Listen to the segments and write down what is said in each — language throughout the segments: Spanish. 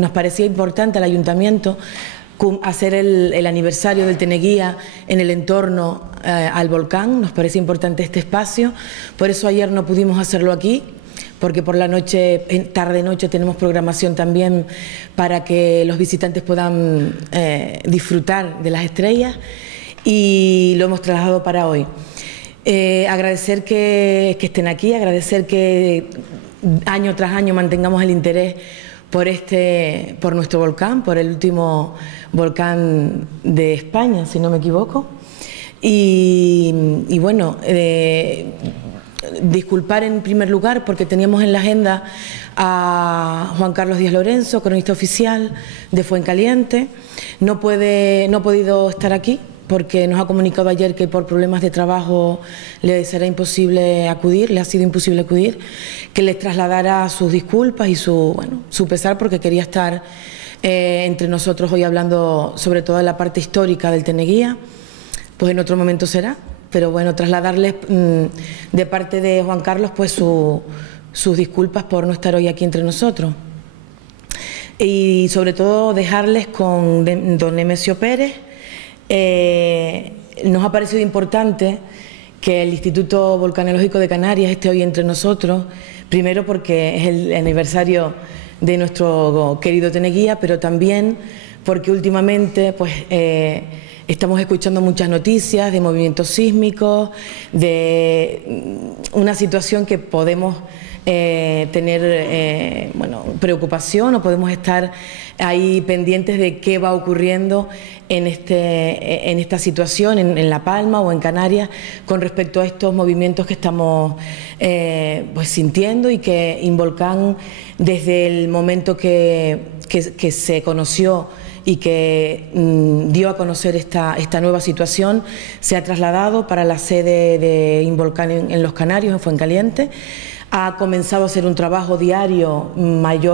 nos parecía importante al Ayuntamiento hacer el aniversario del Teneguía en el entorno al volcán. Nos parece importante este espacio, por eso ayer no pudimos hacerlo aquí, porque por la noche, tarde-noche, tenemos programación también para que los visitantes puedan disfrutar de las estrellas, y lo hemos trasladado para hoy. Agradecer que estén aquí, agradecer que año tras año mantengamos el interés por nuestro volcán, por el último volcán de España, si no me equivoco. Y bueno, disculpar en primer lugar porque teníamos en la agenda a Juan Carlos Díaz Lorenzo, cronista oficial de Fuencaliente. No ha podido estar aquí porque nos ha comunicado ayer que por problemas de trabajo le será imposible acudir, le ha sido imposible acudir, que les trasladara sus disculpas y su pesar, porque quería estar entre nosotros hoy hablando sobre todo de la parte histórica del Teneguía. Pues en otro momento será, pero bueno, trasladarles de parte de Juan Carlos pues sus disculpas por no estar hoy aquí entre nosotros. Y sobre todo dejarles con don Nemesio Pérez. Nos ha parecido importante que el Instituto Volcanológico de Canarias esté hoy entre nosotros, primero porque es el aniversario de nuestro querido Teneguía, pero también porque últimamente pues, estamos escuchando muchas noticias de movimientos sísmicos, de una situación que podemos tener preocupación, o podemos estar ahí pendientes de qué va ocurriendo en esta situación en La Palma o en Canarias con respecto a estos movimientos que estamos pues sintiendo, y que Involcán, desde el momento que se conoció y que dio a conocer esta nueva situación, se ha trasladado para la sede de Involcán en Los Canarios, en Fuencaliente. Ha comenzado a hacer un trabajo diario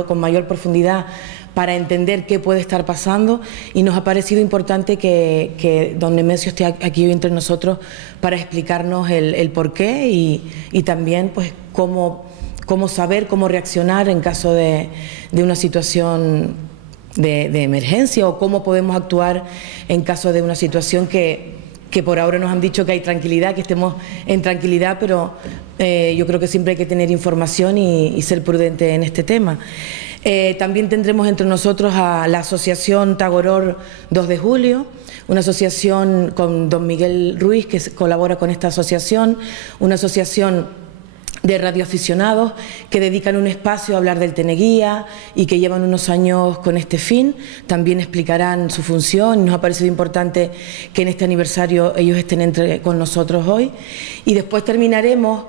con mayor profundidad para entender qué puede estar pasando, y nos ha parecido importante que don Nemesio esté aquí hoy entre nosotros para explicarnos el porqué y también pues cómo saber, cómo reaccionar en caso de una situación de emergencia, o cómo podemos actuar en caso de una situación que por ahora nos han dicho que hay tranquilidad, que estemos en tranquilidad, pero yo creo que siempre hay que tener información y ser prudente en este tema. También tendremos entre nosotros a la Asociación Tagoror 2 de Julio, una asociación con don Miguel Ruiz, que colabora con esta asociación, una asociación de radioaficionados que dedican un espacio a hablar del Teneguía y que llevan unos años con este fin. También explicarán su función, y nos ha parecido importante que en este aniversario ellos estén con nosotros hoy. Y después terminaremos,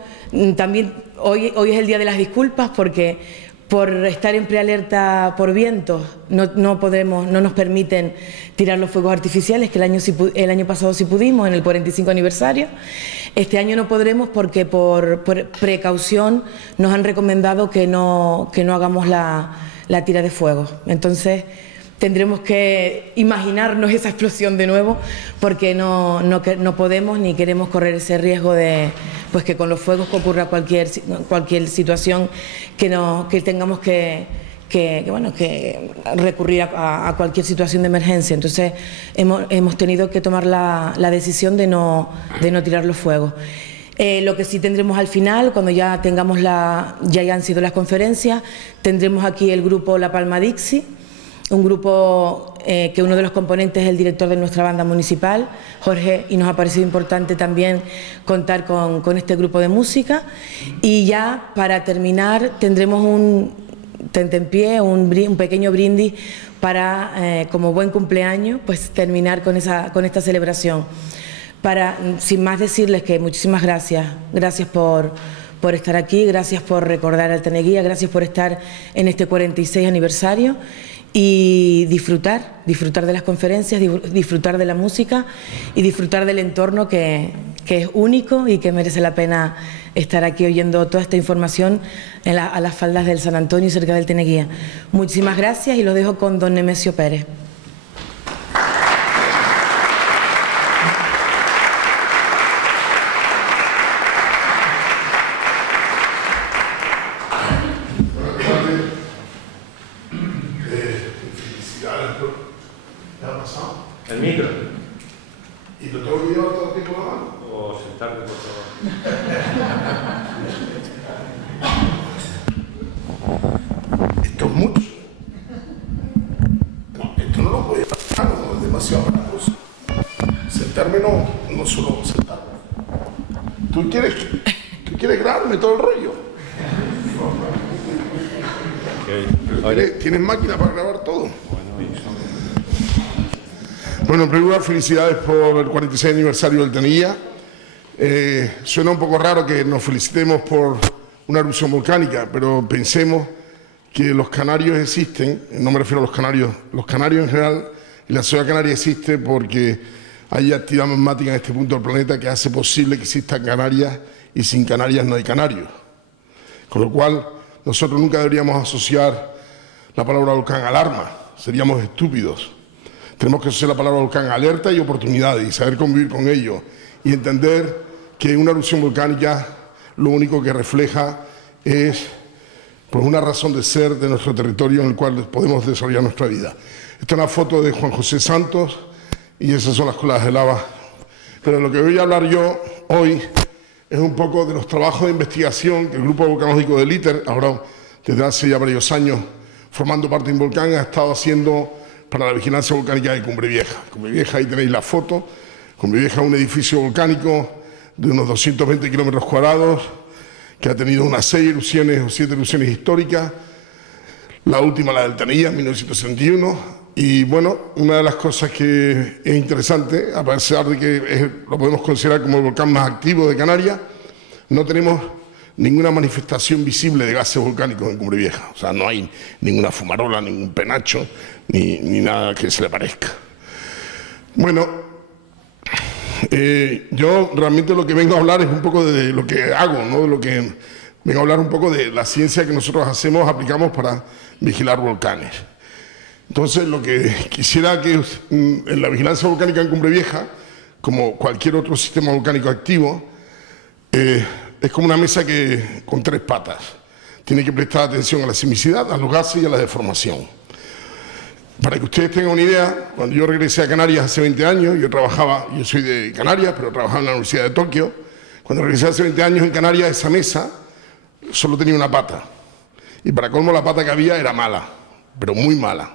también hoy es el día de las disculpas, porque por estar en prealerta por vientos no nos permiten tirar los fuegos artificiales, que el año pasado sí pudimos, en el 45 aniversario. Este año no podremos porque por precaución nos han recomendado que no hagamos la tira de fuegos. Entonces tendremos que imaginarnos esa explosión de nuevo, porque no podemos ni queremos correr ese riesgo de pues que con los fuegos ocurra cualquier situación que tengamos que recurrir a cualquier situación de emergencia. Entonces hemos tenido que tomar la decisión de no tirar los fuegos. Lo que sí tendremos al final, cuando ya tengamos ya hayan sido las conferencias, tendremos aquí el grupo La Palma Dixie, un grupo que uno de los componentes es el director de nuestra banda municipal, Jorge, y nos ha parecido importante también contar con este grupo de música. Y ya para terminar tendremos un pequeño brindis para, como buen cumpleaños, pues terminar con esta celebración. Sin más, decirles que muchísimas gracias por estar aquí, gracias por recordar al Teneguía, gracias por estar en este 46 aniversario, y disfrutar de las conferencias, disfrutar de la música y disfrutar del entorno que es único y que merece la pena estar aquí oyendo toda esta información a las faldas del San Antonio, cerca del Teneguía. Muchísimas gracias, y los dejo con don Nemesio Pérez. ¿Y te tengo que llevar todo el tiempo la mano? O sentarte, por favor. Esto es mucho. No, esto no lo puedo llevar, no, es demasiado para cosa. Sentarme no solo sentarme. ¿Tú quieres grabarme todo el rollo? ¿Tienes máquina para grabar todo? Bueno, en primer lugar, felicidades por el 46 aniversario del Tenilla. Suena un poco raro que nos felicitemos por una erupción volcánica, pero pensemos que los canarios existen, no me refiero a los canarios en general, y la ciudad canaria existe porque hay actividad magmática en este punto del planeta que hace posible que existan Canarias, y sin Canarias no hay canarios. Con lo cual, nosotros nunca deberíamos asociar la palabra volcán alarma, seríamos estúpidos. Tenemos que asociar la palabra volcán alerta y oportunidades y saber convivir con ello y entender que una erupción volcánica lo único que refleja es pues, una razón de ser de nuestro territorio en el cual podemos desarrollar nuestra vida. Esta es una foto de Juan José Santos y esas son las colas de lava. Pero lo que voy a hablar yo hoy es un poco de los trabajos de investigación que el Grupo Volcanológico del ITER, ahora desde hace ya varios años formando parte de un volcán, ha estado haciendo para la vigilancia volcánica de Cumbre Vieja. Cumbre Vieja, ahí tenéis la foto. Cumbre Vieja es un edificio volcánico de unos 220 kilómetros cuadrados que ha tenido unas 6 erupciones o 7 erupciones históricas. La última, la del Tenilla, en 1961. Y bueno, una de las cosas que es interesante, a pesar de que lo podemos considerar como el volcán más activo de Canarias, no tenemos ninguna manifestación visible de gases volcánicos en Cumbre Vieja. O sea, no hay ninguna fumarola, ningún penacho, ni nada que se le parezca. Bueno, yo realmente lo que vengo a hablar es un poco de lo que hago, ¿no? De lo que vengo a hablar un poco de la ciencia que nosotros hacemos, aplicamos para vigilar volcanes. Entonces, lo que quisiera que en la vigilancia volcánica en Cumbre Vieja, como cualquier otro sistema volcánico activo, es como una mesa con 3 patas. Tiene que prestar atención a la sismicidad, a los gases y a la deformación. Para que ustedes tengan una idea, cuando yo regresé a Canarias hace 20 años, yo soy de Canarias, pero trabajaba en la Universidad de Tokio. Cuando regresé hace 20 años en Canarias, esa mesa solo tenía una pata. Y para colmo la pata que había era mala, pero muy mala.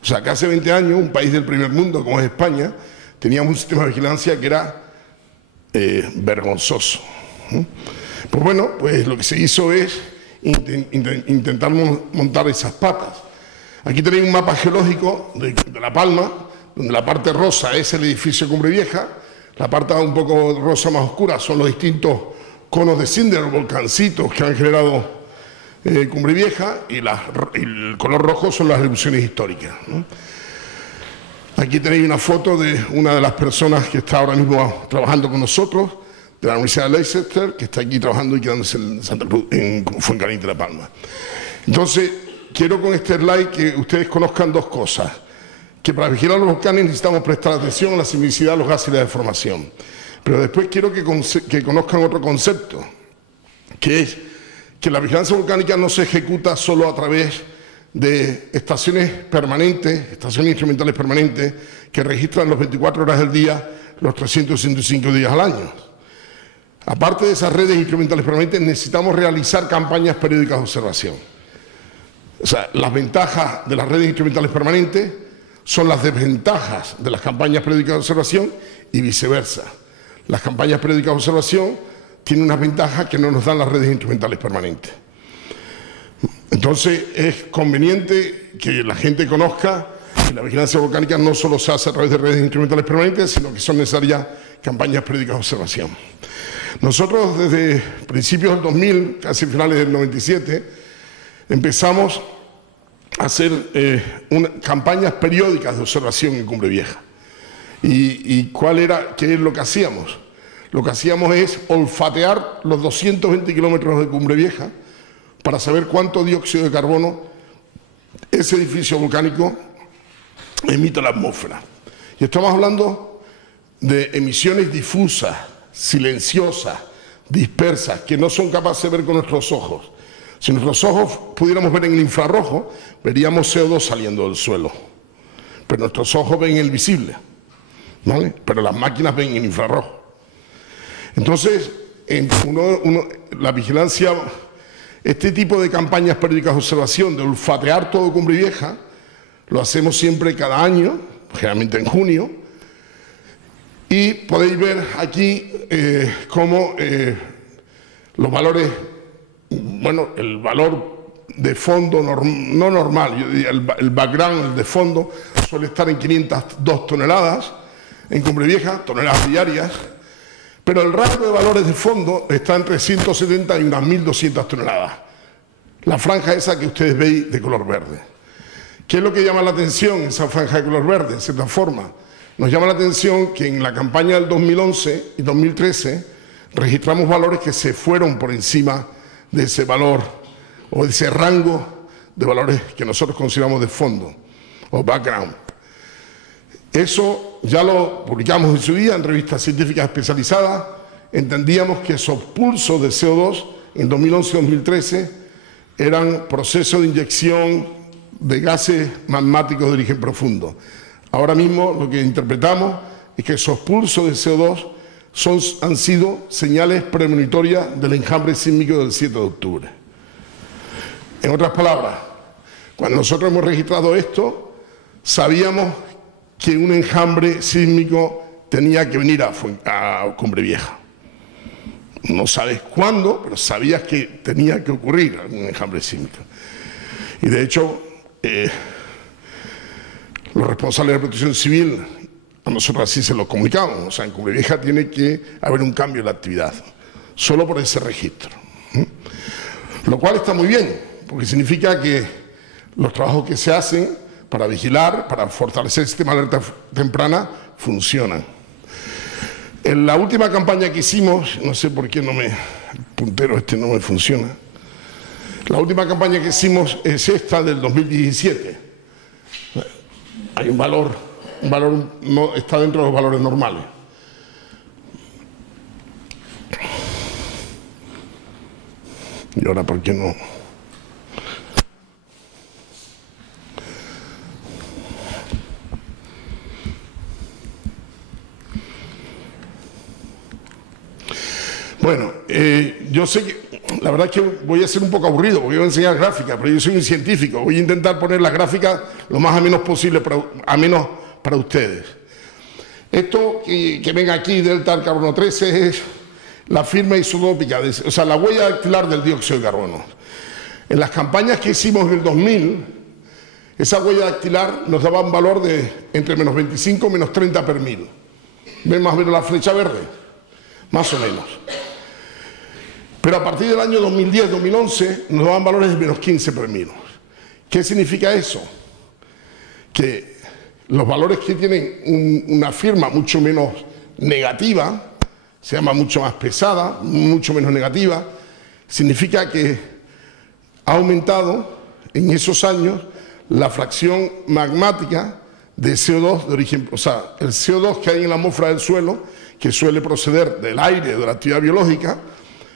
O sea, que hace 20 años, un país del primer mundo como es España, teníamos un sistema de vigilancia que era vergonzoso. Pues bueno, pues lo que se hizo es intentar montar esas patas. Aquí tenéis un mapa geológico de La Palma, donde la parte rosa es el edificio Cumbre Vieja, la parte un poco rosa más oscura son los distintos conos de cinder, volcancitos que han generado Cumbre Vieja, y el color rojo son las erupciones históricas, ¿no? Aquí tenéis una foto de una de las personas que está ahora mismo trabajando con nosotros, de la Universidad de Leicester, que está aquí trabajando y quedándose en Santa Cruz, en Fuencaliente, La Palma. Entonces, quiero con este slide que ustedes conozcan 2 cosas. Que para vigilar los volcanes necesitamos prestar atención a la sismicidad, los gases y la deformación. Pero después quiero que conozcan otro concepto, que es que la vigilancia volcánica no se ejecuta solo a través de estaciones permanentes, estaciones instrumentales permanentes, que registran las 24 horas del día, los 365 días al año. Aparte de esas redes instrumentales permanentes, necesitamos realizar campañas periódicas de observación. O sea, las ventajas de las redes instrumentales permanentes son las desventajas de las campañas periódicas de observación y viceversa. Las campañas periódicas de observación tienen unas ventajas que no nos dan las redes instrumentales permanentes. Entonces, es conveniente que la gente conozca que la vigilancia volcánica no solo se hace a través de redes instrumentales permanentes, sino que son necesarias campañas periódicas de observación. Nosotros, desde principios del 2000, casi finales del 97, empezamos a hacer campañas periódicas de observación en Cumbre Vieja. ¿Y qué es lo que hacíamos? Lo que hacíamos es olfatear los 220 kilómetros de Cumbre Vieja para saber cuánto dióxido de carbono ese edificio volcánico emite a la atmósfera. Y estamos hablando de emisiones difusas, silenciosas, dispersas, que no son capaces de ver con nuestros ojos. Si nuestros ojos pudiéramos ver en el infrarrojo, veríamos CO2 saliendo del suelo. Pero nuestros ojos ven el visible. ¿vale? Pero las máquinas ven en infrarrojo. Entonces, la vigilancia, este tipo de campañas periódicas de observación, de olfatear todo Cumbre Vieja, lo hacemos siempre cada año, generalmente en junio, y podéis ver aquí cómo los valores, bueno, el valor de fondo no normal, yo diría el background, el de fondo, suele estar en 502 toneladas en Cumbre Vieja, toneladas diarias, pero el rango de valores de fondo está entre 170 y unas 1.200 toneladas. La franja esa que ustedes veis de color verde. ¿Qué es lo que llama la atención en esa franja de color verde? En cierta forma, nos llama la atención que en la campaña del 2011 y 2013 registramos valores que se fueron por encima de ese valor o de ese rango de valores que nosotros consideramos de fondo o background. Eso ya lo publicamos en su día en revistas científicas especializadas. Entendíamos que esos pulsos de CO2 en 2011 y 2013 eran procesos de inyección de gases magmáticos de origen profundo. Ahora mismo lo que interpretamos es que esos pulsos de CO2 han sido señales premonitorias del enjambre sísmico del 7 de octubre. En otras palabras, cuando nosotros hemos registrado esto, sabíamos que un enjambre sísmico tenía que venir a Cumbre Vieja. No sabes cuándo, pero sabías que tenía que ocurrir un enjambre sísmico. Y de hecho, los responsables de protección civil, a nosotros así se lo comunicamos. O sea, en Cumbre Vieja tiene que haber un cambio en la actividad, solo por ese registro. Lo cual está muy bien, porque significa que los trabajos que se hacen para vigilar, para fortalecer el sistema de alerta temprana, funcionan. En la última campaña que hicimos, no sé por qué el puntero este no me funciona, la última campaña que hicimos es esta del 2017. Hay un valor no está dentro de los valores normales. Y ahora, ¿por qué no? Bueno, yo sé que la verdad es que voy a ser un poco aburrido porque voy a enseñar gráficas, pero yo soy un científico. Voy a intentar poner las gráficas lo más amenos posible para ustedes. Esto que ven aquí, delta del carbono 13, es la firma isótópica, o sea, la huella dactilar del dióxido de carbono. En las campañas que hicimos en el 2000, esa huella dactilar nos daba un valor de entre menos 25 y menos 30 per mil. ¿Ven más o menos la flecha verde? Más o menos. Pero a partir del año 2010-2011 nos daban valores de menos 15 per mil. ¿Qué significa eso? Que los valores que tienen una firma mucho menos negativa, se llama mucho más pesada, mucho menos negativa, significa que ha aumentado en esos años la fracción magmática de CO2 de origen, o sea, el CO2 que hay en la atmósfera del suelo, que suele proceder del aire, de la actividad biológica,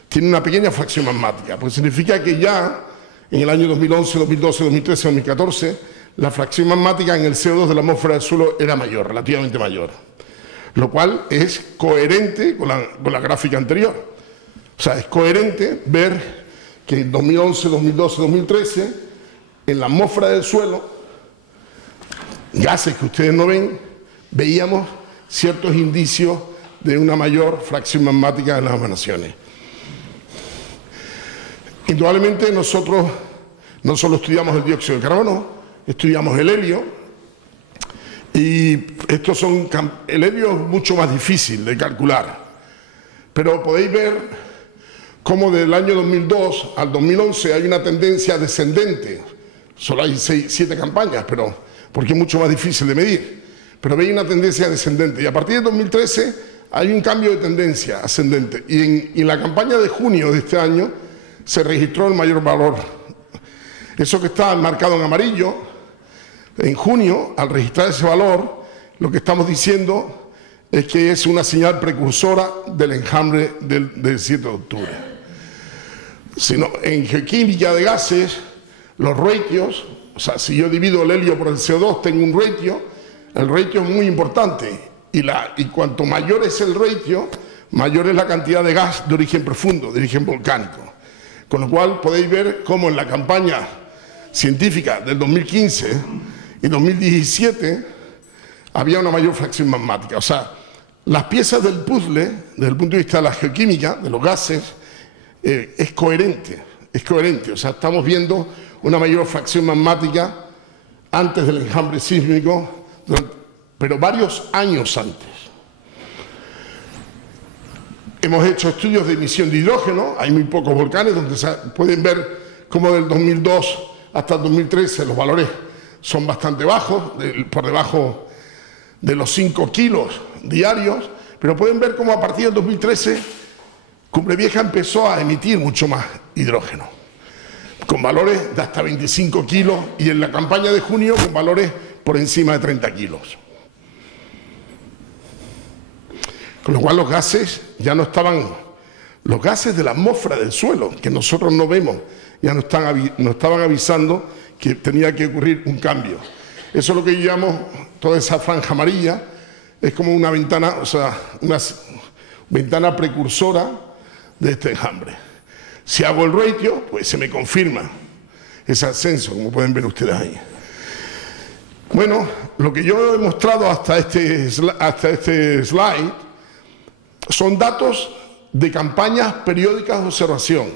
tiene una pequeña fracción magmática, pues significa que ya en el año 2011, 2012, 2013, 2014, la fracción magmática en el CO2 de la atmósfera del suelo era mayor, relativamente mayor, lo cual es coherente con la gráfica anterior. O sea, es coherente ver que en 2011, 2012, 2013, en la atmósfera del suelo, gases que ustedes no ven, veíamos ciertos indicios de una mayor fracción magmática en las emanaciones. Indudablemente nosotros no solo estudiamos el dióxido de carbono, estudiamos el helio, y el helio es mucho más difícil de calcular, pero podéis ver cómo del año 2002 al 2011 hay una tendencia descendente. Solo hay 7 campañas, pero porque es mucho más difícil de medir, pero veis una tendencia descendente, y a partir de 2013 hay un cambio de tendencia ascendente, y en la campaña de junio de este año se registró el mayor valor. Eso que está marcado en amarillo, en junio, al registrar ese valor, lo que estamos diciendo es que es una señal precursora del enjambre del 7 de octubre. En geoquímica de gases, los ratios, o sea, si yo divido el helio por el CO2, tengo un ratio, el ratio es muy importante. y cuanto mayor es el ratio, mayor es la cantidad de gas de origen profundo, de origen volcánico. Con lo cual podéis ver cómo en la campaña científica del 2015 y 2017 había una mayor fracción magmática. O sea, las piezas del puzzle, desde el punto de vista de la geoquímica, de los gases, es coherente. O sea, estamos viendo una mayor fracción magmática antes del enjambre sísmico, pero varios años antes. Hemos hecho estudios de emisión de hidrógeno, hay muy pocos volcanes donde pueden ver cómo del 2002 hasta el 2013 los valores son bastante bajos, por debajo de los 5 kilos diarios, pero pueden ver cómo a partir del 2013 Cumbre Vieja empezó a emitir mucho más hidrógeno, con valores de hasta 25 kilos y en la campaña de junio con valores por encima de 30 kilos. Con lo cual los gases ya no estaban, los gases de la atmósfera del suelo, que nosotros no vemos, ya nos estaban avisando que tenía que ocurrir un cambio. Eso es lo que yo llamo, toda esa franja amarilla, es como una ventana, o sea, una ventana precursora de este enjambre. Si hago el ratio, pues se me confirma ese ascenso, como pueden ver ustedes ahí. Bueno, lo que yo he mostrado hasta este slide son datos de campañas periódicas de observación,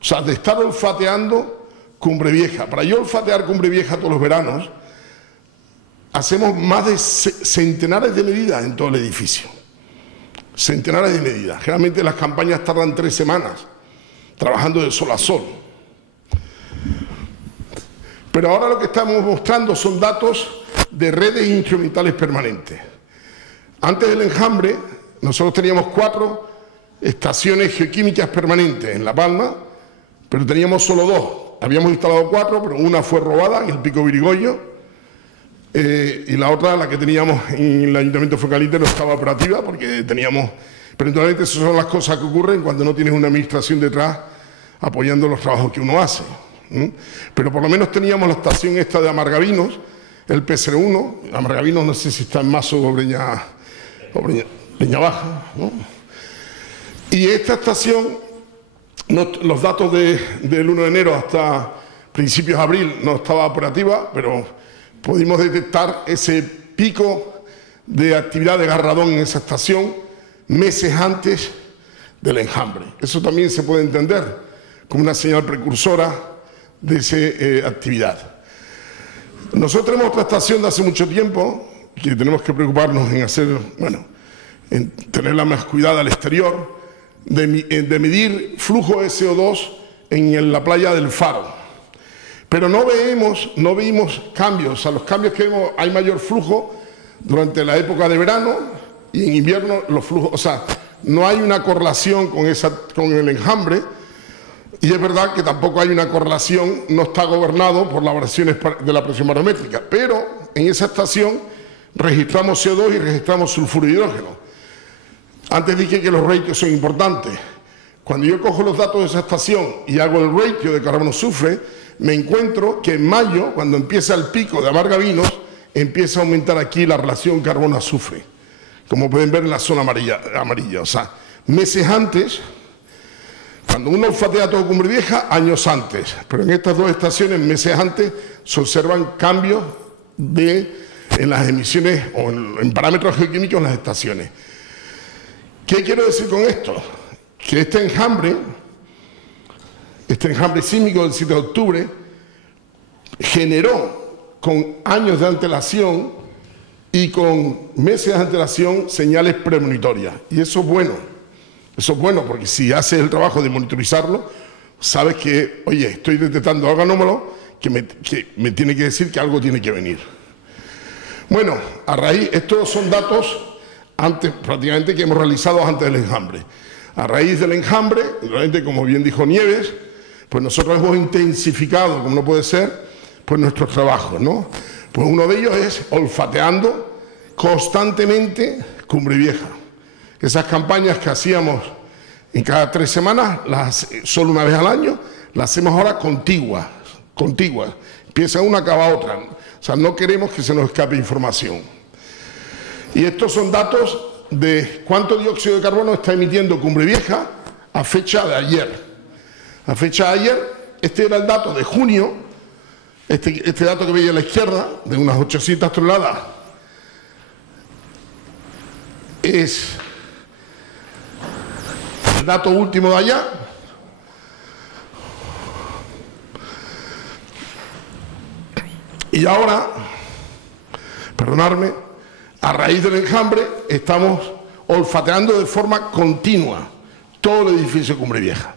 o sea, de estar olfateando Cumbre Vieja. Para yo olfatear Cumbre Vieja todos los veranos, hacemos más de centenares de medidas en todo el edificio. Centenares de medidas. Generalmente las campañas tardan 3 semanas, trabajando de sol a sol. Pero ahora lo que estamos mostrando son datos de redes instrumentales permanentes. Antes del enjambre, nosotros teníamos 4 estaciones geoquímicas permanentes en La Palma, pero teníamos solo 2. Habíamos instalado 4, pero una fue robada en el Pico Virigollo, y la otra, la que teníamos en el Ayuntamiento de Fuencaliente, no estaba operativa porque teníamos... Pero naturalmente esas son las cosas que ocurren cuando no tienes una administración detrás apoyando los trabajos que uno hace. Pero por lo menos teníamos la estación esta de Amargavinos, el PC1, Amargavinos no sé si está en Mazo o Breña Baja, ¿no? Y esta estación, los datos del 1 de enero hasta principios de abril no estaba operativa, pero pudimos detectar ese pico de actividad de Garradón en esa estación meses antes del enjambre. Eso también se puede entender como una señal precursora de esa actividad. Nosotros tenemos otra estación de hace mucho tiempo que tenemos que preocuparnos en hacer, bueno, en tenerla más cuidada al exterior, de medir flujo de CO2 en la playa del Faro. Pero no vimos cambios, o sea, los cambios que vemos, hay mayor flujo durante la época de verano y en invierno los flujos, o sea, no hay una correlación con el enjambre, y es verdad que tampoco hay una correlación, no está gobernado por las variaciones de la presión barométrica, pero en esa estación registramos CO2 y registramos sulfuro de hidrógeno. Antes dije que los ratios son importantes. Cuando yo cojo los datos de esa estación y hago el ratio de carbono-azufre, me encuentro que en mayo, cuando empieza el pico de Amargavinos, empieza a aumentar aquí la relación carbono-azufre, como pueden ver en la zona amarilla. O sea, meses antes, cuando uno olfatea todo Cumbre Vieja, años antes. Pero en estas 2 estaciones, meses antes, se observan cambios en las emisiones o en parámetros geoquímicos en las estaciones. ¿Qué quiero decir con esto? Que este enjambre sísmico del 7 de octubre generó con años de antelación y con meses de antelación señales premonitorias. Y eso es bueno. Eso es bueno porque si haces el trabajo de monitorizarlo, sabes que, oye, estoy detectando algo anómalo que me tiene que decir que algo tiene que venir. Bueno, a raíz, estos son datos prácticamente que hemos realizado antes del enjambre. A raíz del enjambre, como bien dijo Nieves, pues nosotros hemos intensificado, como no puede ser, pues nuestros trabajos, ¿no? Pues uno de ellos es olfateando constantemente Cumbre Vieja. Esas campañas que hacíamos en cada 3 semanas, solo una vez al año, las hacemos ahora contiguas. Empieza una, acaba otra. O sea, no queremos que se nos escape información. Y estos son datos de cuánto dióxido de carbono está emitiendo Cumbre Vieja a fecha de ayer. A fecha de ayer, este era el dato de junio, este dato que veía a la izquierda, de unas 800 toneladas, es el dato último de allá. Y ahora, perdonadme, a raíz del enjambre estamos olfateando de forma continua todo el edificio Cumbre Vieja.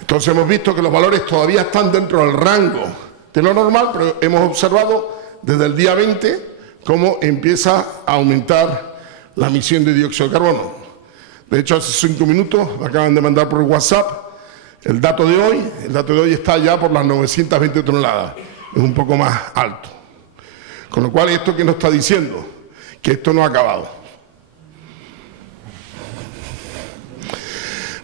Entonces hemos visto que los valores todavía están dentro del rango de lo normal, pero hemos observado desde el día 20 cómo empieza a aumentar la emisión de dióxido de carbono. De hecho, hace 5 minutos me acaban de mandar por WhatsApp el dato de hoy. El dato de hoy está ya por las 920 toneladas. Es un poco más alto. Con lo cual, ¿esto qué nos está diciendo? Que esto no ha acabado.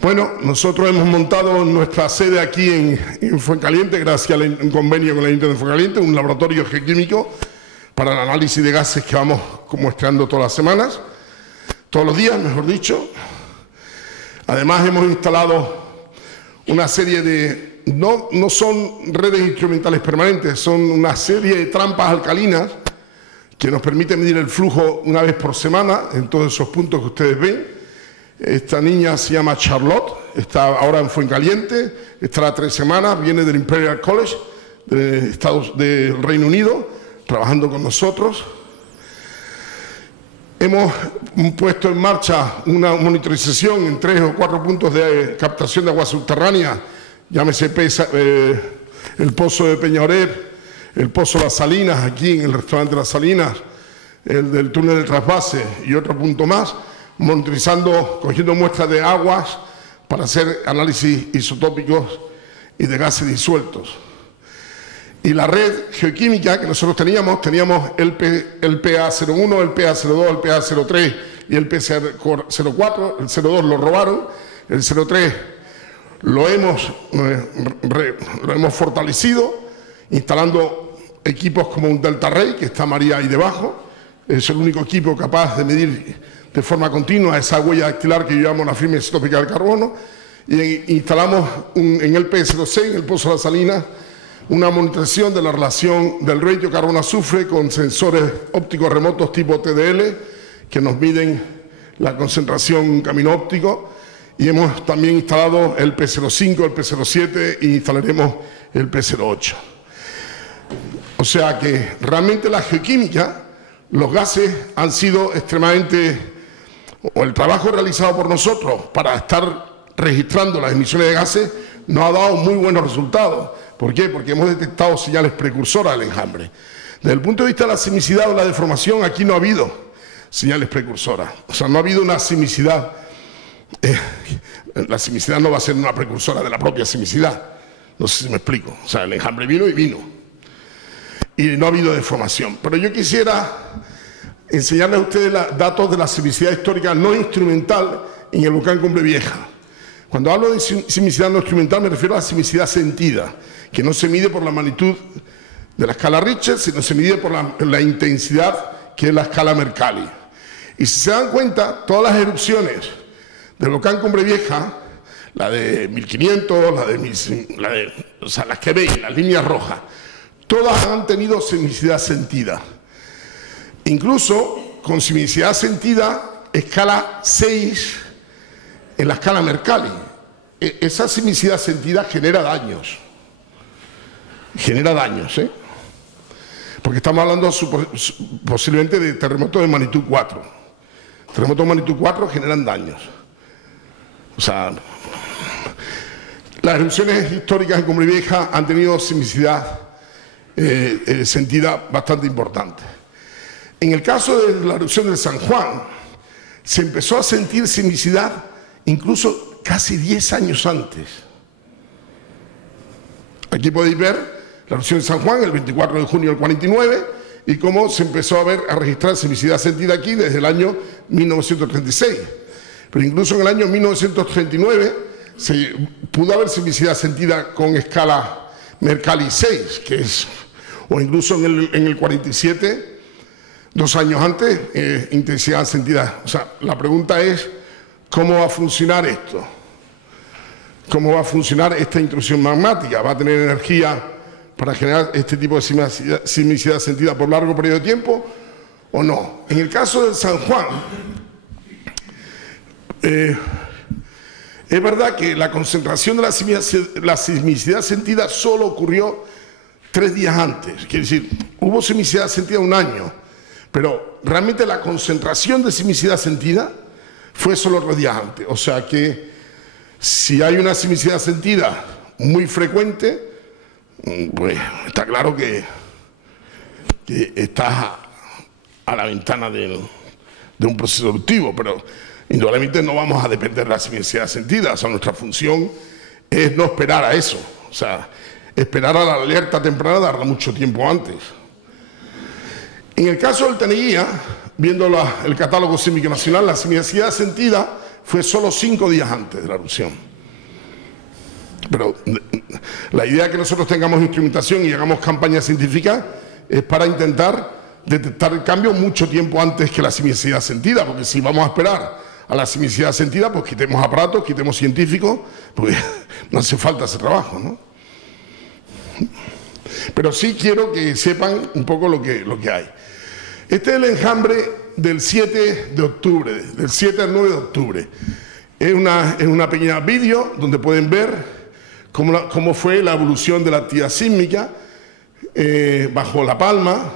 Bueno, nosotros hemos montado nuestra sede aquí en Fuencaliente, gracias a un convenio con el Ayuntamiento de Fuencaliente, un laboratorio geoquímico para el análisis de gases que vamos muestreando todas las semanas, todos los días, mejor dicho. Además, hemos instalado una serie de... No son redes instrumentales permanentes, son una serie de trampas alcalinas que nos permiten medir el flujo una vez por semana en todos esos puntos que ustedes ven. Esta niña se llama Charlotte, está ahora en Fuencaliente, estará 3 semanas, viene del Imperial College del Reino Unido, trabajando con nosotros. Hemos puesto en marcha una monitorización en 3 o 4 puntos de captación de agua subterránea, llámese el pozo de Peñaorer, el pozo Las Salinas, aquí en el restaurante Las Salinas, el del túnel de trasvase y otro punto más, monitorizando, cogiendo muestras de aguas para hacer análisis isotópicos y de gases disueltos. Y la red geoquímica que nosotros teníamos el PA01, el PA02, el PA03 y el PA04. El 02 lo robaron, el 03 lo hemos fortalecido, instalando equipos como un Delta Ray, que está María ahí debajo. Es el único equipo capaz de medir de forma continua esa huella dactilar que llevamos la firma isotópica del carbono, y instalamos en el P06, en el Pozo de las Salinas, una monitorización de la relación del ratio carbono-azufre con sensores ópticos remotos tipo TDL que nos miden la concentración en camino óptico, y hemos también instalado el P05, el P07 y instalaremos el P08. O sea que realmente la geoquímica, los gases han sido extremadamente... o el trabajo realizado por nosotros para estar registrando las emisiones de gases nos ha dado muy buenos resultados. ¿Por qué? Porque hemos detectado señales precursoras del enjambre. Desde el punto de vista de la sismicidad o la deformación, aquí no ha habido señales precursoras. O sea, no ha habido una sismicidad. La sismicidad no va a ser una precursora de la propia sismicidad. No sé si me explico. O sea, el enjambre vino y vino. Y no ha habido deformación. Pero yo quisiera enseñarles a ustedes datos de la sismicidad histórica no instrumental en el volcán Cumbre Vieja. Cuando hablo de sismicidad no instrumental me refiero a la sismicidad sentida, que no se mide por la magnitud de la escala Richter, sino se mide por la intensidad, que es la escala Mercalli. Y si se dan cuenta, todas las erupciones del volcán Cumbre Vieja, la de 1500, o sea, las que veis, las líneas rojas, todas han tenido sismicidad sentida. Incluso con sismicidad sentida, escala 6 en la escala Mercalli. Esa sismicidad sentida genera daños. Genera daños, ¿eh? Porque estamos hablando posiblemente de terremotos de magnitud 4. Terremotos de magnitud 4 generan daños. O sea, las erupciones históricas en Cumbre Vieja han tenido sismicidad sentida bastante importante. En el caso de la erupción del San Juan, se empezó a sentir sismicidad incluso casi 10 años antes. Aquí podéis ver la erupción de San Juan el 24 de junio del 49 y cómo se empezó a registrar sismicidad sentida aquí desde el año 1936. Pero incluso en el año 1939 se pudo haber sismicidad sentida con escala Mercalli 6, que es, o incluso en el 47, 2 años antes, intensidad sentida. O sea, la pregunta es, ¿cómo va a funcionar esto? ¿Cómo va a funcionar esta intrusión magmática? ¿Va a tener energía para generar este tipo de sismicidad sentida por largo periodo de tiempo o no? En el caso del San Juan, es verdad que la concentración de la sismicidad sentida solo ocurrió 3 días antes. Quiere decir, hubo sismicidad sentida 1 año, pero realmente la concentración de sismicidad sentida fue solo 3 días antes. O sea que si hay una sismicidad sentida muy frecuente, pues está claro que está a la ventana de un proceso eruptivo, pero indudablemente no vamos a depender de la sismicidad sentida. O sea, nuestra función es no esperar a eso. O sea, esperar a la alerta temprana, darla mucho tiempo antes. En el caso del Teneguía, viendo el catálogo sísmico nacional, la sismicidad sentida fue solo 5 días antes de la erupción. Pero la idea de que nosotros tengamos instrumentación y hagamos campañas científicas es para intentar detectar el cambio mucho tiempo antes que la sismicidad sentida, porque si vamos a esperar a la sismicidad sentida, pues quitemos aparatos, quitemos científicos, porque no hace falta ese trabajo, ¿no? Pero sí quiero que sepan un poco lo que hay. Este es el enjambre del 7 de octubre, del 7 al 9 de octubre. Es una pequeña vídeo donde pueden ver cómo fue la evolución de la actividad sísmica bajo La Palma,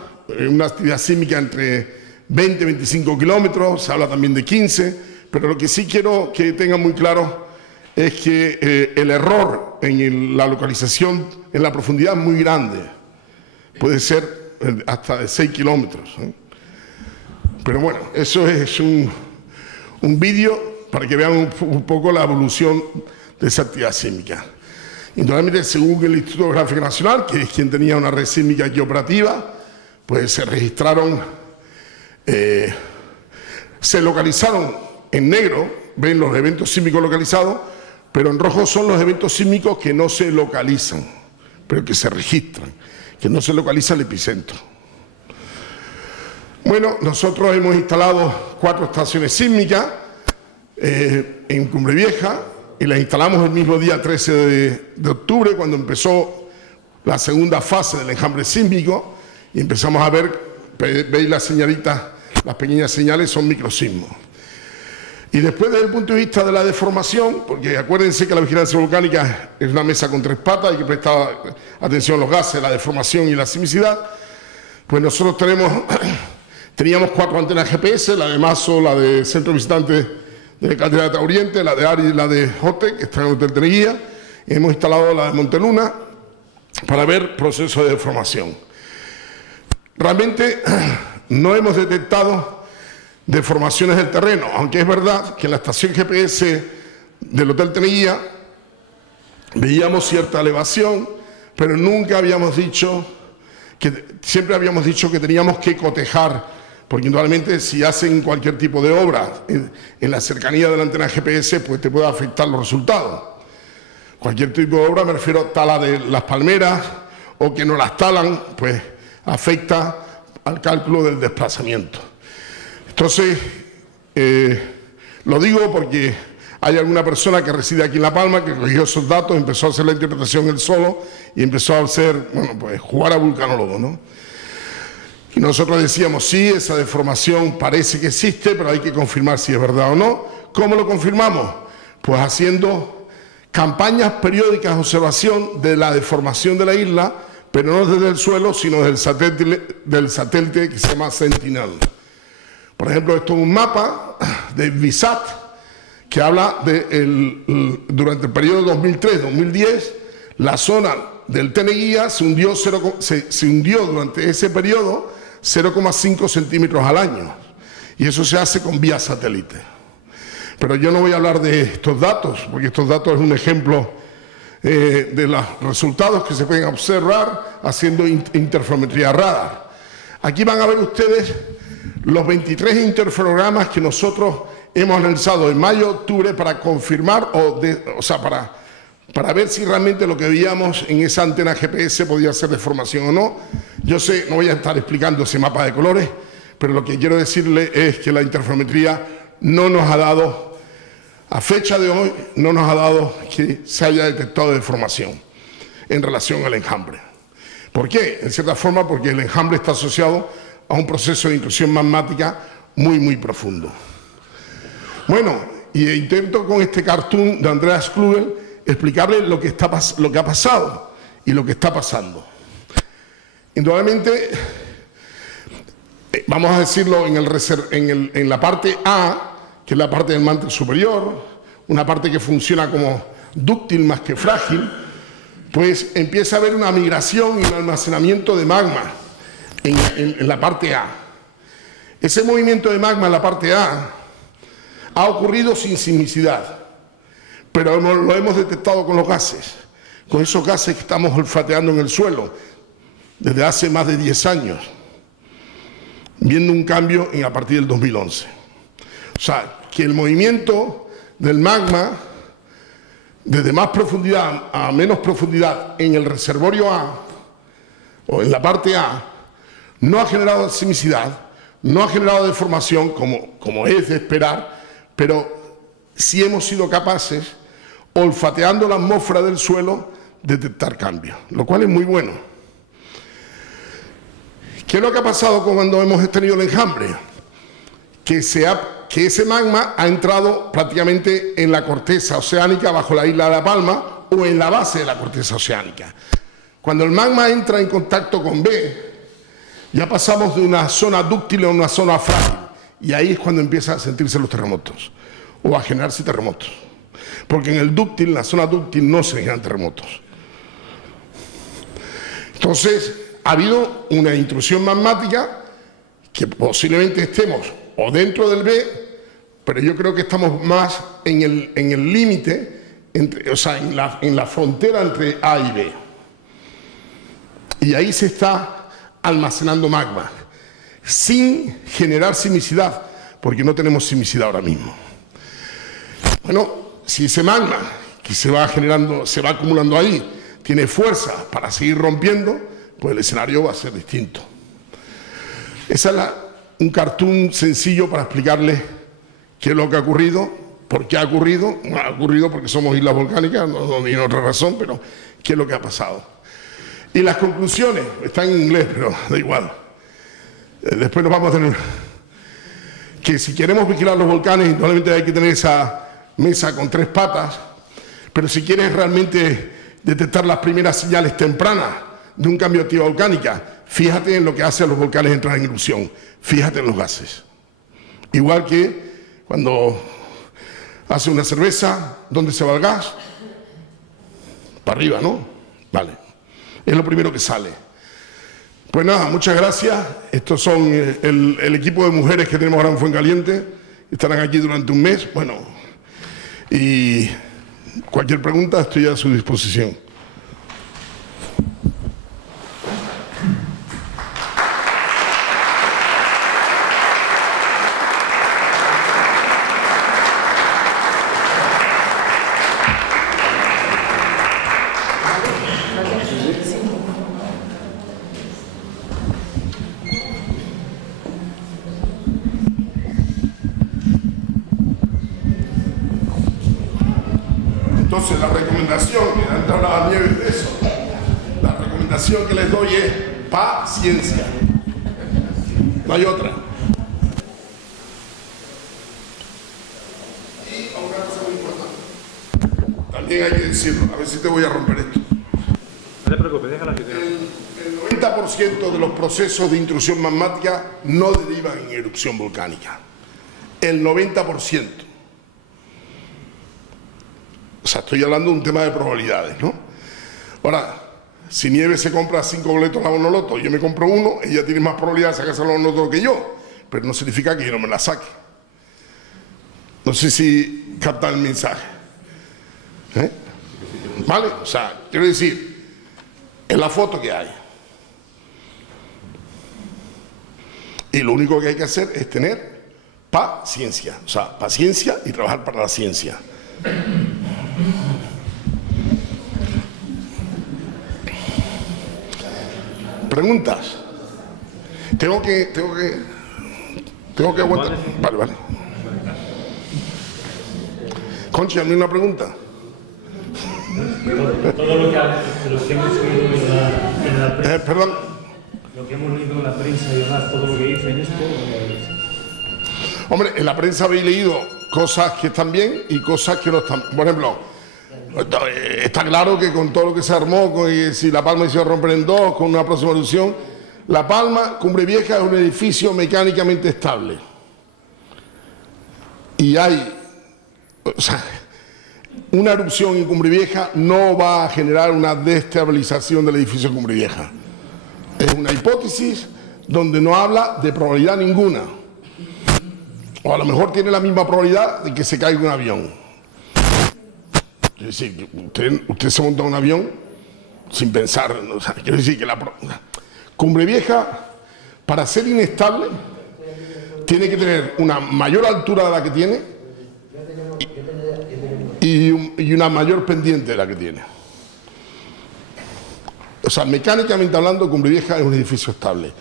una actividad sísmica entre 20 y 25 kilómetros, se habla también de 15, pero lo que sí quiero que tengan muy claro es que el error en la localización en la profundidad es muy grande, puede ser hasta de 6 kilómetros. Pero bueno, eso es un vídeo para que vean un poco la evolución de esa actividad sísmica. Indudablemente, según el Instituto Geográfico Nacional, que es quien tenía una red sísmica aquí operativa, pues se registraron, se localizaron en negro, ven los eventos sísmicos localizados, pero en rojo son los eventos sísmicos que no se localizan, pero que se registran, que no se localiza el epicentro. Bueno, nosotros hemos instalado 4 estaciones sísmicas en Cumbre Vieja y las instalamos el mismo día 13 de octubre, cuando empezó la segunda fase del enjambre sísmico, y empezamos a ver, veis las señalitas, las pequeñas señales son microsismos. Y después, desde el punto de vista de la deformación, porque acuérdense que la vigilancia volcánica es una mesa con 3 patas, hay que prestar atención a los gases, la deformación y la sismicidad, pues nosotros teníamos 4 antenas GPS, la de Mazo, la de Centro de Visitantes de Catarata Oriente, la de Ari y la de Jote, que está en el Hotel Teneguía, y hemos instalado la de Monteluna para ver procesos de deformación. Realmente no hemos detectado deformaciones del terreno, aunque es verdad que en la estación GPS del Hotel Teneguía veíamos cierta elevación, pero nunca habíamos dicho siempre habíamos dicho que teníamos que cotejar, porque indudablemente si hacen cualquier tipo de obra en la cercanía de la antena GPS, pues te puede afectar los resultados. Cualquier tipo de obra, me refiero a tala de las palmeras o que no las talan, pues afecta al cálculo del desplazamiento. Entonces, lo digo porque hay alguna persona que reside aquí en La Palma que cogió esos datos, empezó a hacer la interpretación él solo y empezó a hacer, bueno, pues jugar a vulcanólogo, ¿no? Y nosotros decíamos, sí, esa deformación parece que existe, pero hay que confirmar si es verdad o no. ¿Cómo lo confirmamos? Pues haciendo campañas periódicas de observación de la deformación de la isla, pero no desde el suelo, sino desde del satélite que se llama Sentinel. Por ejemplo, esto es un mapa de Visat que habla de durante el periodo 2003-2010, la zona del Teneguía se hundió durante ese periodo 0,5 centímetros al año, y eso se hace con vía satélite. Pero yo no voy a hablar de estos datos, porque estos datos es un ejemplo de los resultados que se pueden observar haciendo interferometría radar. Aquí van a ver ustedes los 23 interferogramas que nosotros hemos analizado en mayo-octubre para confirmar, para ver si realmente lo que veíamos en esa antena GPS podía ser deformación o no. Yo sé, no voy a estar explicando ese mapa de colores, pero lo que quiero decirle es que la interferometría no nos ha dado, a fecha de hoy, no nos ha dado que se haya detectado deformación en relación al enjambre. ¿Por qué? En cierta forma porque el enjambre está asociado a un proceso de intrusión magmática muy profundo. Bueno, y intento con este cartoon de Andreas Klugel explicarle lo que ha pasado y lo que está pasando. Indudablemente, vamos a decirlo en la parte A, que es la parte del manto superior, una parte que funciona como dúctil más que frágil, pues empieza a haber una migración y un almacenamiento de magma en la parte A. Ese movimiento de magma en la parte A ha ocurrido sin sismicidad, pero lo hemos detectado con los gases, con esos gases que estamos olfateando en el suelo desde hace más de 10 años, viendo un cambio a partir del 2011. O sea, que el movimiento del magma desde más profundidad a menos profundidad en el reservorio A o en la parte A no ha generado sismicidad, no ha generado deformación como es de esperar, pero sí hemos sido capaces, olfateando la atmósfera del suelo, de detectar cambios, lo cual es muy bueno. ¿Qué es lo que ha pasado cuando hemos tenido el enjambre? Que ese magma ha entrado prácticamente en la corteza oceánica bajo la isla de La Palma o en la base de la corteza oceánica. Cuando el magma entra en contacto con B, ya pasamos de una zona dúctil a una zona frágil, y ahí es cuando empiezan a sentirse los terremotos o a generarse terremotos, porque en el dúctil, en la zona dúctil, no se generan terremotos. Entonces, ha habido una intrusión magmática que posiblemente estemos o dentro del B, pero yo creo que estamos más en el límite, o sea, en la frontera entre A y B. Y ahí se está almacenando magma, sin generar sismicidad, porque no tenemos sismicidad ahora mismo. Bueno, si ese magma que se va generando, se va acumulando ahí, tiene fuerza para seguir rompiendo, pues el escenario va a ser distinto. Esa es un cartoon sencillo para explicarles qué es lo que ha ocurrido, por qué ha ocurrido. No ha ocurrido porque somos islas volcánicas, no tiene otra razón, pero qué es lo que ha pasado. Y las conclusiones están en inglés, pero da igual. Después nos vamos a tener que, si queremos vigilar los volcanes, normalmente hay que tener esa mesa con 3 patas, pero si quieres realmente detectar las primeras señales tempranas de un cambio de actividad volcánica, fíjate en lo que hace a los volcanes entrar en erupción, fíjate en los gases. Igual que cuando hace una cerveza, ¿dónde se va el gas? Para arriba, ¿no? Vale. Es lo primero que sale. Pues nada, muchas gracias. Estos son el equipo de mujeres que tenemos ahora en Fuencaliente. Estarán aquí durante un mes. Bueno, y cualquier pregunta estoy a su disposición. Entonces, la recomendación, que antes hablaba Nieves de eso, la recomendación que les doy es paciencia. No hay otra. Y una cosa muy importante, también hay que decirlo, a ver si te voy a romper esto. No te preocupes, déjala que te... El 90% de los procesos de intrusión magmática no derivan en erupción volcánica. El 90%. O sea, estoy hablando de un tema de probabilidades, ¿no? Ahora, si Nieves se compra 5 boletos a la Bonoloto y yo me compro uno, ella tiene más probabilidad de sacarse la Bonoloto que yo, pero no significa que yo no me la saque. No sé si captan el mensaje. ¿Vale? O sea, quiero decir, es la foto que hay. Y lo único que hay que hacer es tener paciencia. O sea, paciencia y trabajar para la ciencia. ¿Preguntas? Tengo que Tengo que aguantar. Vale, vale. Conchi, ¿a mí una pregunta? Todo lo que hemos oído en la prensa, Perdón. lo que hemos leído en la prensa y demás, todo lo que dicen esto. Hombre, en la prensa habéis leído cosas que están bien y cosas que no están. Por ejemplo, está claro que con todo lo que se armó, si La Palma se iba a romper en dos, con una próxima erupción, La Palma, Cumbre Vieja, es un edificio mecánicamente estable. Y hay, o sea, una erupción en Cumbre Vieja no va a generar una desestabilización del edificio de Cumbre Vieja. Es una hipótesis donde no habla de probabilidad ninguna. O a lo mejor tiene la misma probabilidad de que se caiga un avión. Es decir, usted se monta en un avión sin pensar. O sea, quiero decir que la Cumbre Vieja, para ser inestable, tiene que tener una mayor altura de la que tiene y una mayor pendiente de la que tiene. O sea, mecánicamente hablando, Cumbre Vieja es un edificio estable.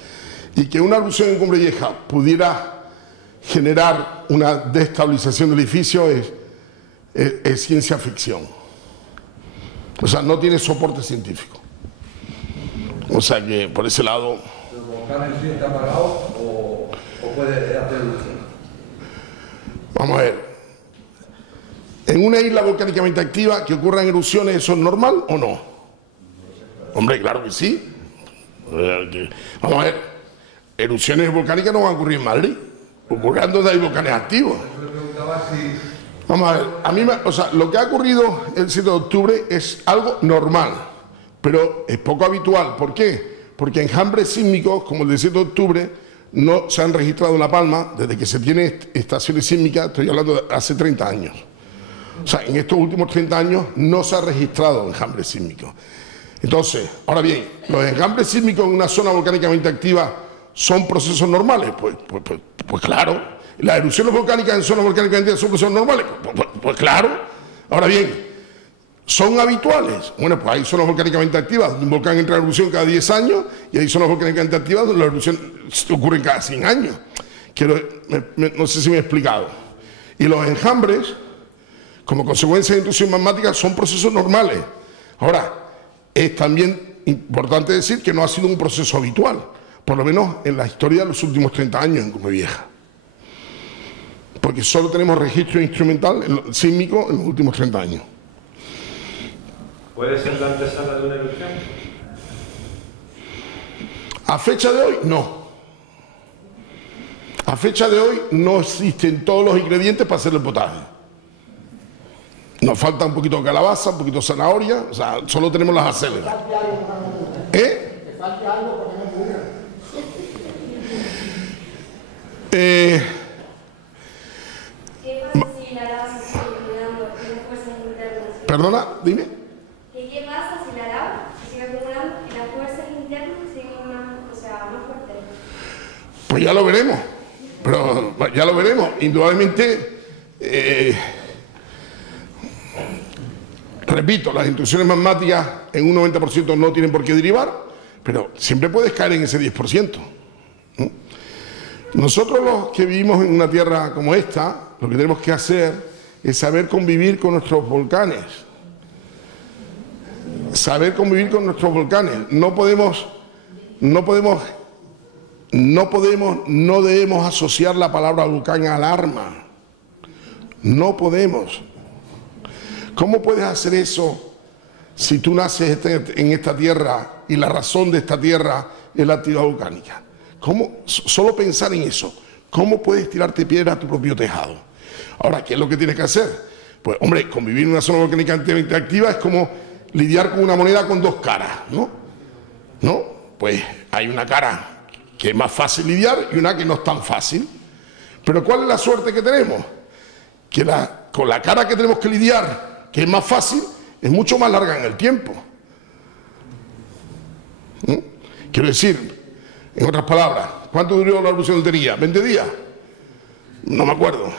Y que una erupción en Cumbre Vieja pudiera generar una desestabilización del edificio es ciencia ficción. O sea, no tiene soporte científico. O sea que por ese lado... ¿El volcán en sí está apagado o puede hacer erupción? Vamos a ver. En una isla volcánicamente activa que ocurran erupciones, ¿eso es normal o no? Hombre, claro que sí. Vamos a ver. Erupciones volcánicas no van a ocurrir en Madrid. Ocurren donde hay volcanes activos. Vamos a ver, o sea, lo que ha ocurrido el 7 de octubre es algo normal, pero es poco habitual. ¿Por qué? Porque enjambres sísmicos como el del 7 de octubre no se han registrado en La Palma desde que se tiene estaciones sísmicas, estoy hablando de hace 30 años. O sea, en estos últimos 30 años no se ha registrado enjambres sísmicos. Entonces, ahora bien, los enjambres sísmicos en una zona volcánicamente activa ¿son procesos normales? Pues claro. ¿Las erupciones volcánicas en zonas volcánicamente activas son procesos normales? Pues claro. Ahora bien, ¿son habituales? Bueno, pues hay zonas volcánicamente activas donde un volcán entra en erupción cada 10 años y hay zonas volcánicamente activas donde las erupciones ocurren cada 100 años. No sé si me he explicado. Y los enjambres, como consecuencia de intrusión magmática, son procesos normales. Ahora, es también importante decir que no ha sido un proceso habitual, por lo menos en la historia de los últimos 30 años en Cumbre Vieja. Porque solo tenemos registro instrumental sísmico en los últimos 30 años. ¿Puede ser la antesala de una erupción? A fecha de hoy, no. A fecha de hoy no existen todos los ingredientes para hacer el potaje. Nos falta un poquito de calabaza, un poquito de zanahoria, o sea, solo tenemos las acéleras. ¿Te falta algo porque no ocurre? Perdona, dime. ¿Qué pasa si la lava se sigue acumulando y las fuerzas internas siguen más fuertes? Pues ya lo veremos, pero ya lo veremos. Indudablemente, repito, las intrusiones magmáticas en un 90% no tienen por qué derivar, pero siempre puedes caer en ese 10%. ¿No? Nosotros los que vivimos en una tierra como esta, lo que tenemos que hacer es saber convivir con nuestros volcanes. Saber convivir con nuestros volcanes. No debemos asociar la palabra volcán a alarma. No podemos. ¿Cómo puedes hacer eso si tú naces en esta tierra y la razón de esta tierra es la actividad volcánica? ¿Cómo? Solo pensar en eso. ¿Cómo puedes tirarte piedra a tu propio tejado? Ahora, ¿qué es lo que tienes que hacer? Pues, hombre, convivir en una zona volcánicamente activa es como lidiar con una moneda con dos caras, ¿no? ¿No? Pues hay una cara que es más fácil lidiar y una que no es tan fácil. Pero ¿cuál es la suerte que tenemos? Que con la cara que tenemos que lidiar, que es más fácil, es mucho más larga en el tiempo. ¿Mm? Quiero decir, en otras palabras, ¿cuánto duró la erupción del Tenía? ¿20 días? No me acuerdo.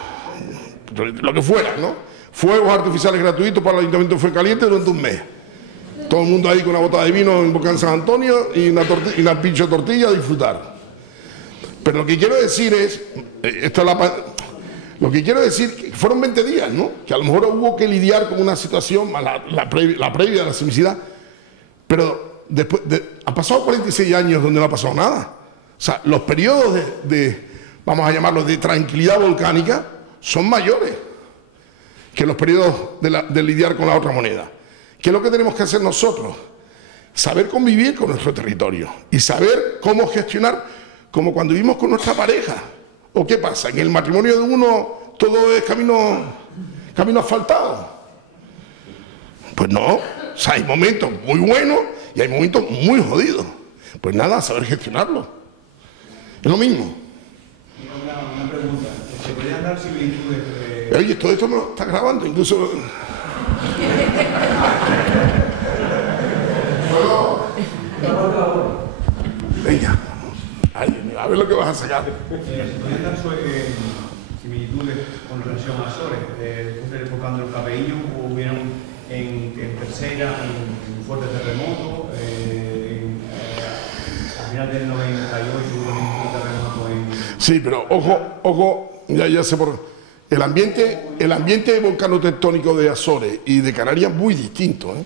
Lo que fuera, ¿no? Fuegos artificiales gratuitos para el Ayuntamiento de Fuencaliente durante un mes. Todo el mundo ahí con una botella de vino en Volcán San Antonio y una pinche tortilla a disfrutar. Pero lo que quiero decir es, lo que quiero decir, que fueron 20 días, ¿no? Que a lo mejor hubo que lidiar con una situación, la previa de la sismicidad, pero después ha pasado 46 años donde no ha pasado nada. O sea, los periodos vamos a llamarlos de tranquilidad volcánica, son mayores que los periodos de lidiar con la otra moneda. ¿Qué es lo que tenemos que hacer nosotros? Saber convivir con nuestro territorio y saber cómo gestionar, como cuando vivimos con nuestra pareja. ¿O qué pasa? ¿En el matrimonio de uno todo es camino asfaltado? Pues no. O sea, hay momentos muy buenos y hay momentos muy jodidos. Pues nada, saber gestionarlo. Es lo mismo. Una pregunta. ¿Se podrían dar similitudes? Oye, todo esto me lo está grabando, incluso... Venga, a ver lo que vas a sacar. ¿Se podrían dar similitudes con relación a Azores? Siempre enfocando el Capeíño, hubieron en Tercera un fuerte terremoto, al final del 98 hubo un terremoto en... Sí, pero ojo, ya sé por... El ambiente volcano-tectónico de Azores y de Canarias es muy distinto, ¿eh?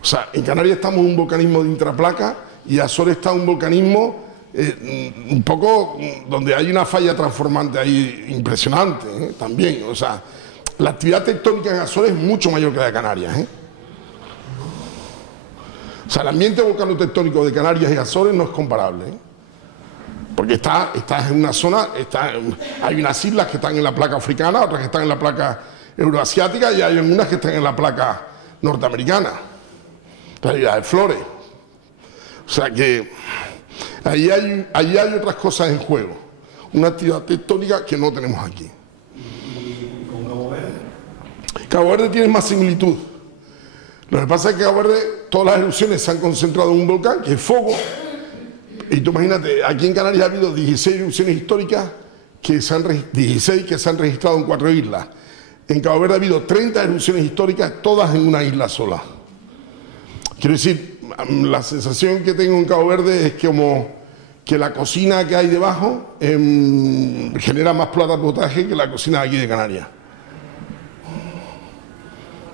O sea, en Canarias estamos en un volcanismo de intraplaca y Azores está un volcanismo un poco donde hay una falla transformante ahí impresionante, ¿eh? También. O sea, la actividad tectónica en Azores es mucho mayor que la de Canarias, ¿eh? O sea, el ambiente volcano-tectónico de Canarias y Azores no es comparable, ¿eh? Porque estás en una zona, hay unas islas que están en la placa africana, otras que están en la placa euroasiática y hay unas que están en la placa norteamericana, la isla de Flores. O sea que ahí hay otras cosas en juego, una actividad tectónica que no tenemos aquí. ¿Y con Cabo Verde? Cabo Verde tiene más similitud. Lo que pasa es que Cabo Verde, todas las erupciones se han concentrado en un volcán, que es Fogo. Y tú imagínate, aquí en Canarias ha habido 16 erupciones históricas, 16 que se han registrado en 4 islas. En Cabo Verde ha habido 30 erupciones históricas, todas en una isla sola. Quiero decir, la sensación que tengo en Cabo Verde es como que la cocina que hay debajo genera más plata potaje que la cocina de aquí de Canarias.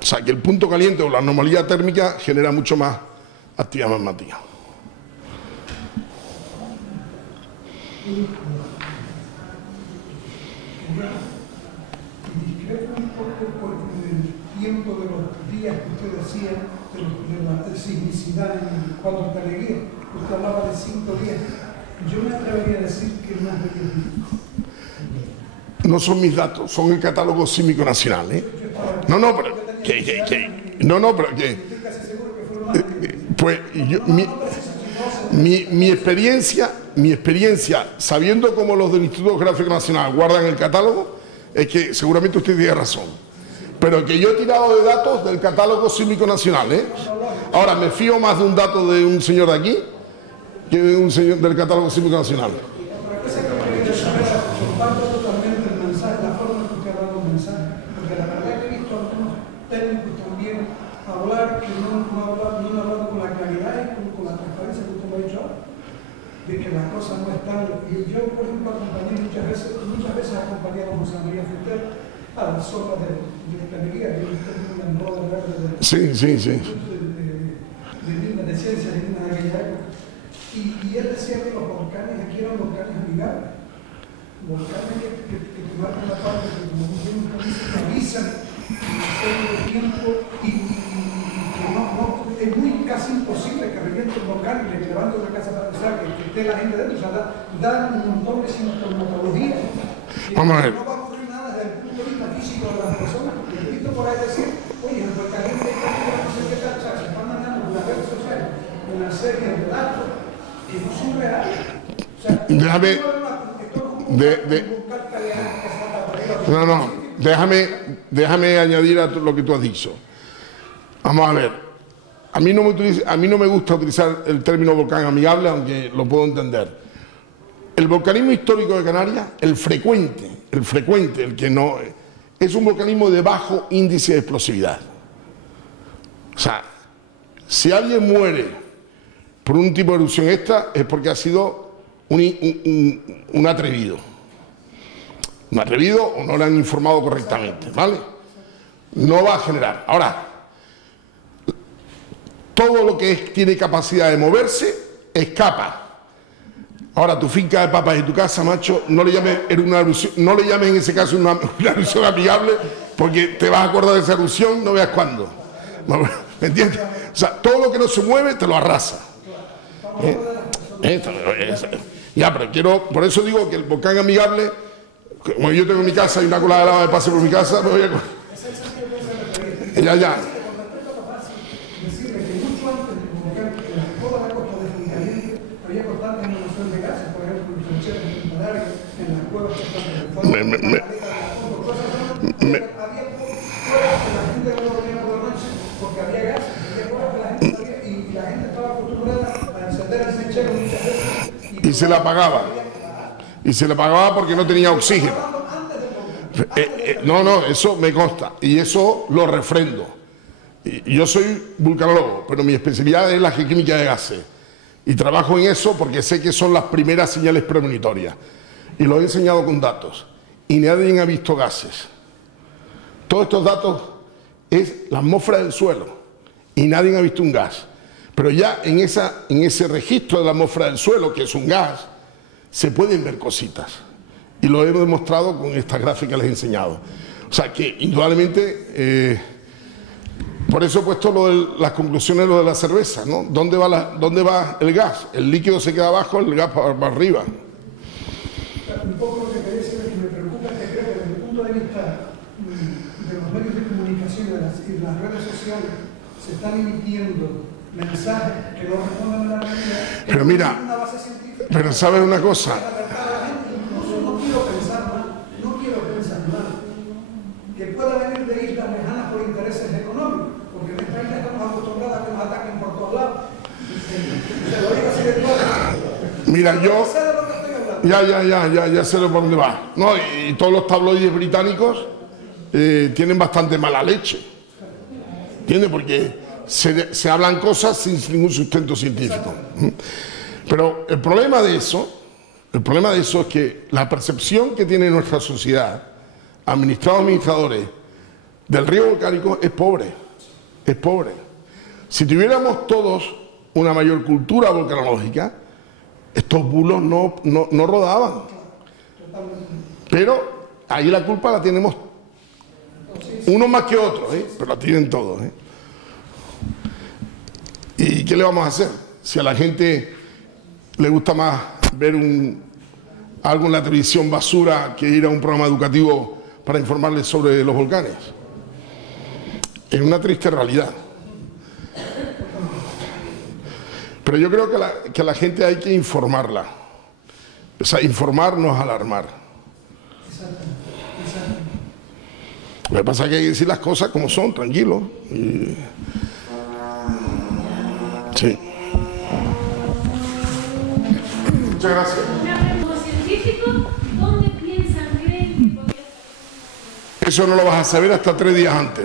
O sea, que el punto caliente o la anomalía térmica genera mucho más actividad magmática. Discrepo un poco por el tiempo de los días que usted decía de la sismicidad cuando te leí. Usted hablaba de 5 días. Yo me atrevería a decir que más de 10 días. No son mis datos, son el catálogo sísmico nacional, ¿eh? No, pero pues yo, mi experiencia, sabiendo cómo los del Instituto Geográfico Nacional guardan el catálogo, es que seguramente usted tiene razón. Pero que yo he tirado de datos del catálogo sísmico nacional, ¿eh? Ahora, me fío más de un dato de un señor de aquí que de un señor del catálogo sísmico nacional. Comparto totalmente el mensaje, la forma en que usted ha dado el mensaje, porque la verdad que he visto a algunos técnicos también hablar que no han hablado con la claridad y con la transparencia que usted lo ha dicho ahora, de que las cosas no están. Y yo, por ejemplo, acompañé muchas veces acompañé a José María Fuster a la zona de Tenería, que es un rodo verde de ciencia digna de aquella época. Y él decía que los volcanes aquí eran volcanes amigables. Volcanes que te marcan la parte, que como bien se avisan en tiempo y que es muy casi imposible que reviente un volcán y le levante una casa para pensar que esté la gente dentro. O sea, dan un montón de sintomatología. Vamos a ver. No va a ocurrir nada desde el punto de vista físico de las personas. Porque he visto por ahí decir, oye, el volcán no sé qué tal, se van mandando en las redes sociales una serie de datos que no son reales. O sea, déjame añadir a lo que tú has dicho. Vamos a ver, a mí no me gusta utilizar el término volcán amigable, aunque lo puedo entender. El volcanismo histórico de Canarias, el frecuente, el que no, es un volcanismo de bajo índice de explosividad. O sea, si alguien muere por un tipo de erupción esta, es porque ha sido un atrevido. Un atrevido o no le han informado correctamente, ¿vale? No va a generar. Ahora, todo lo que tiene capacidad de moverse, escapa. Ahora, tu finca de papas y tu casa, macho, no le llames en ese caso una alusión amigable, porque te vas a acordar de esa alusión, no veas cuándo. ¿Me entiendes? O sea, todo lo que no se mueve te lo arrasa. Ya, pero por eso digo que el volcán amigable, como yo tengo en mi casa y una cola de lava de pase por mi casa, me voy a... Ya. Y se la apagaba. Y se la apagaba porque no tenía oxígeno. No, eso me consta. Y eso lo refrendo. Yo soy vulcanólogo, pero mi especialidad es la geoquímica de gases. Y trabajo en eso porque sé que son las primeras señales premonitorias. Y lo he enseñado con datos. Y nadie ha visto gases. Todos estos datos es la atmósfera del suelo. Y nadie ha visto un gas. Pero ya en ese registro de la atmósfera del suelo, que es un gas, se pueden ver cositas. Y lo he demostrado con estas gráficas que les he enseñado. O sea que, indudablemente, por eso he puesto lo de las conclusiones, lo de la cerveza, ¿no? ¿Dónde va el gas? El líquido se queda abajo, el gas para arriba. Un poco lo que quería decir es que me preocupa es que creo que desde el punto de vista de los medios de comunicación y de las redes sociales se están emitiendo mensajes que no responden a la realidad. Pero mira, pero ¿sabes una cosa? No quiero pensar mal. Que pueda venir de islas lejanas por intereses económicos, porque en esta isla estamos acostumbrados a que nos ataquen por todos lados. Se lo digo así de claro. Mira, yo... Ya sé por dónde va. No, y todos los tabloides británicos tienen bastante mala leche. ¿Entiendes? Porque se hablan cosas sin ningún sustento científico. Pero el problema de eso es que la percepción que tiene nuestra sociedad, administradores, del río volcánico es pobre. Es pobre. Si tuviéramos todos una mayor cultura volcanológica, estos bulos no rodaban. Pero ahí la culpa la tenemos unos más que otros, pero la tienen todos. ¿Y qué le vamos a hacer? Si a la gente le gusta más ver algo en la televisión basura que ir a un programa educativo para informarles sobre los volcanes. Es una triste realidad. Pero yo creo que a la gente hay que informarla. O sea, informar no es alarmar. Lo que pasa es que hay que decir las cosas como son, tranquilos. Sí. Muchas gracias. Como científicos, ¿dónde piensan, creen que podría estar? Eso no lo vas a saber hasta 3 días antes.